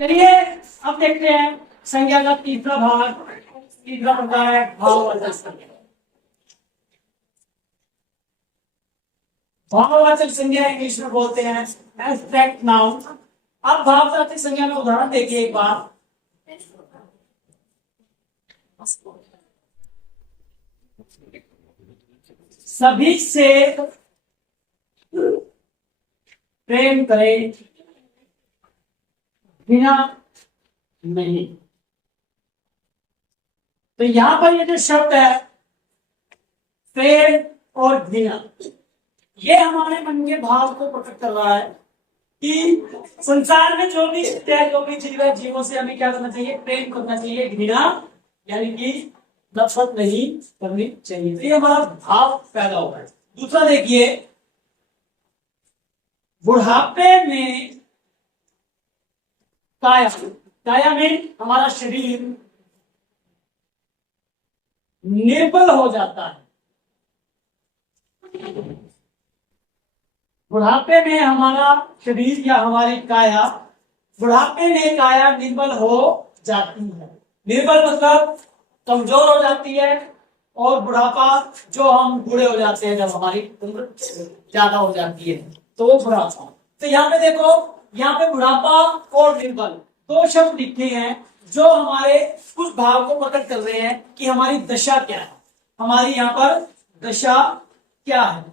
चलिए अब देखते हैं संज्ञा का तीसरा भाग। तीसरा प्रकार है भाववाचक संज्ञा। भाववाचक संज्ञा इंग्लिश में बोलते हैं एब्स्ट्रैक्ट नाउन। अब भाववाचक संज्ञा में उदाहरण देखिए एक बार। सभी से प्रेम करें, घृणा नहीं। तो यहां पर ये जो शब्द है प्रेम और घृणा, ये हमारे मन के भाव को प्रकट कर रहा है कि संसार में जो भी है, जो भी जीव है, जीवों से हमें क्या करना चाहिए? प्रेम करना चाहिए। घृणा यानी कि नफरत नहीं करनी चाहिए। तो ये हमारा भाव पैदा हुआ है। दूसरा देखिए, बुढ़ापे में काया, काया में हमारा शरीर निर्बल हो जाता है। बुढ़ापे में हमारा शरीर या हमारी काया, बुढ़ापे में काया निर्बल हो जाती है। निर्बल मतलब कमजोर हो जाती है। और बुढ़ापा जो हम बूढ़े हो जाते हैं, जब हमारी उम्र ज्यादा हो जाती है, तो वो बुढ़ापा। तो यहाँ पे देखो, यहाँ पे बुढ़ापा और निर्बल दो शब्द लिखे हैं जो हमारे उस भाव को प्रकट कर रहे हैं कि हमारी दशा क्या है। हमारी यहाँ पर दशा क्या है,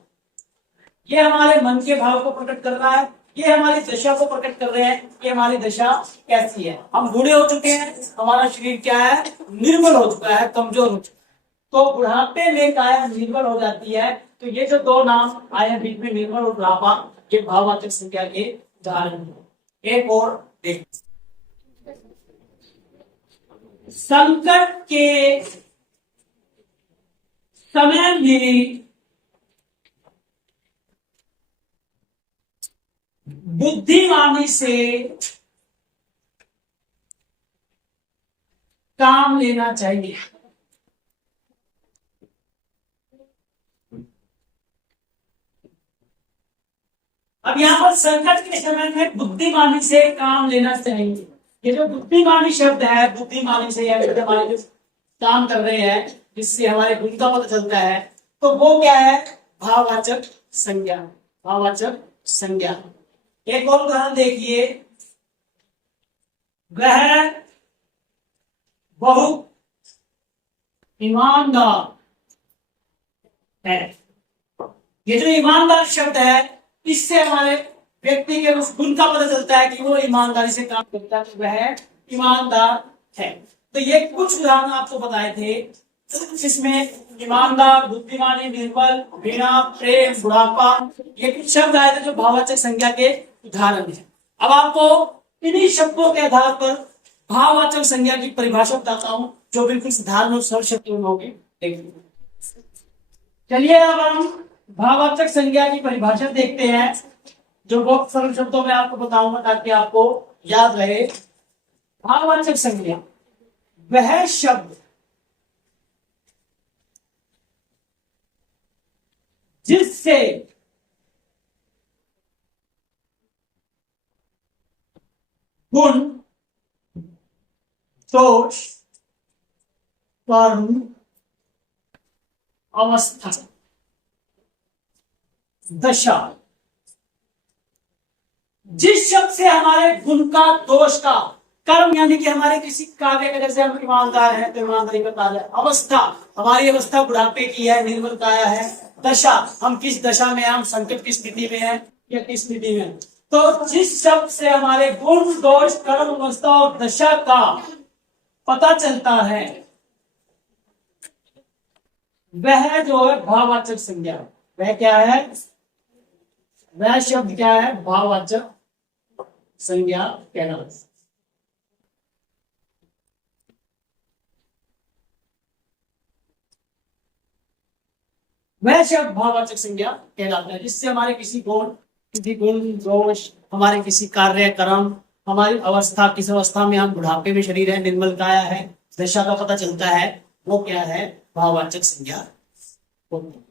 ये हमारे मन के भाव को प्रकट कर रहा है। ये हमारी दशा को प्रकट कर रहे हैं कि हमारी दशा कैसी है। हम बूढ़े हो चुके हैं, हमारा शरीर क्या है? निर्बल हो चुका है, कमजोर हो चुका है। तो बुढ़ापे में काया निर्बल हो जाती है। तो ये जो दो नाम आए हैं बीच में, निर्बल और बुढ़ापा, ये भाववाचक संज्ञा के उदाहरण हैं। एक और देख, संकट के समय में बुद्धिमानी से काम लेना चाहिए। अब यहाँ पर संकट के समय में बुद्धिमानी से काम लेना चाहिए। ये जो बुद्धिमानी शब्द है, बुद्धिमानी से यानी हमारे जो काम कर रहे हैं, जिससे हमारे गुण का पता चलता है, तो वो क्या है? भाववाचक संज्ञा। भाववाचक संज्ञा। एक और उदाहरण देखिए, वह बहुत ईमानदार है। ये जो ईमानदार शब्द है, इससे हमारे व्यक्ति के उस गुण का पता चलता है कि वो ईमानदारी से काम करता है, तो वह ईमानदार है। तो ये कुछ उदाहरण आपको बताए थे, जिसमें ईमानदार, बुद्धिमानी, निर्बल, घृणा, प्रेम, बुढ़ापा, ये कुछ शब्द आए थे जो भाववाचक संज्ञा के उदाहरण है। अब आपको इन्हीं शब्दों के आधार पर भाववाचक संज्ञा की परिभाषा बताता हूं, जो बिल्कुल साधारण और सरल शब्दों में होगी। देखिए, चलिए अब हम भाववाचक संज्ञा की परिभाषा देखते हैं, जो बहुत सरल शब्दों में आपको बताऊंगा ताकि आपको याद रहे। भाववाचक संज्ञा वह शब्द जिससे गुण, दोष, कर्म, अवस्था, दशा, जिस शब्द से हमारे गुण का, दोष का, कर्म यानी कि हमारे किसी कार्य का, जैसे हम ईमानदार है तो ईमानदारी का कार्य, अवस्था, हमारी अवस्था बुढ़ापे की है, निर्बल काया है, दशा, हम किस दशा में, हम संकट की स्थिति में है या किस स्थिति में। तो जिस शब्द से हमारे गुण, दोष, कर्म, अवस्था और दशा का पता चलता है, वह जो है भाववाचक संज्ञा। वह क्या है? वह शब्द क्या है? भाववाचक संज्ञा कहलाता है। वह शब्द भाववाचक संज्ञा कहलाता है, जिससे हमारे किसी गुण, दोष, हमारे किसी कार्य, कर्म, हमारी अवस्था, किस अवस्था में हम, बुढ़ापे में शरीर है, निर्मल काया है, दशा का पता चलता है, वो क्या है? भाववाचक संज्ञा होती है।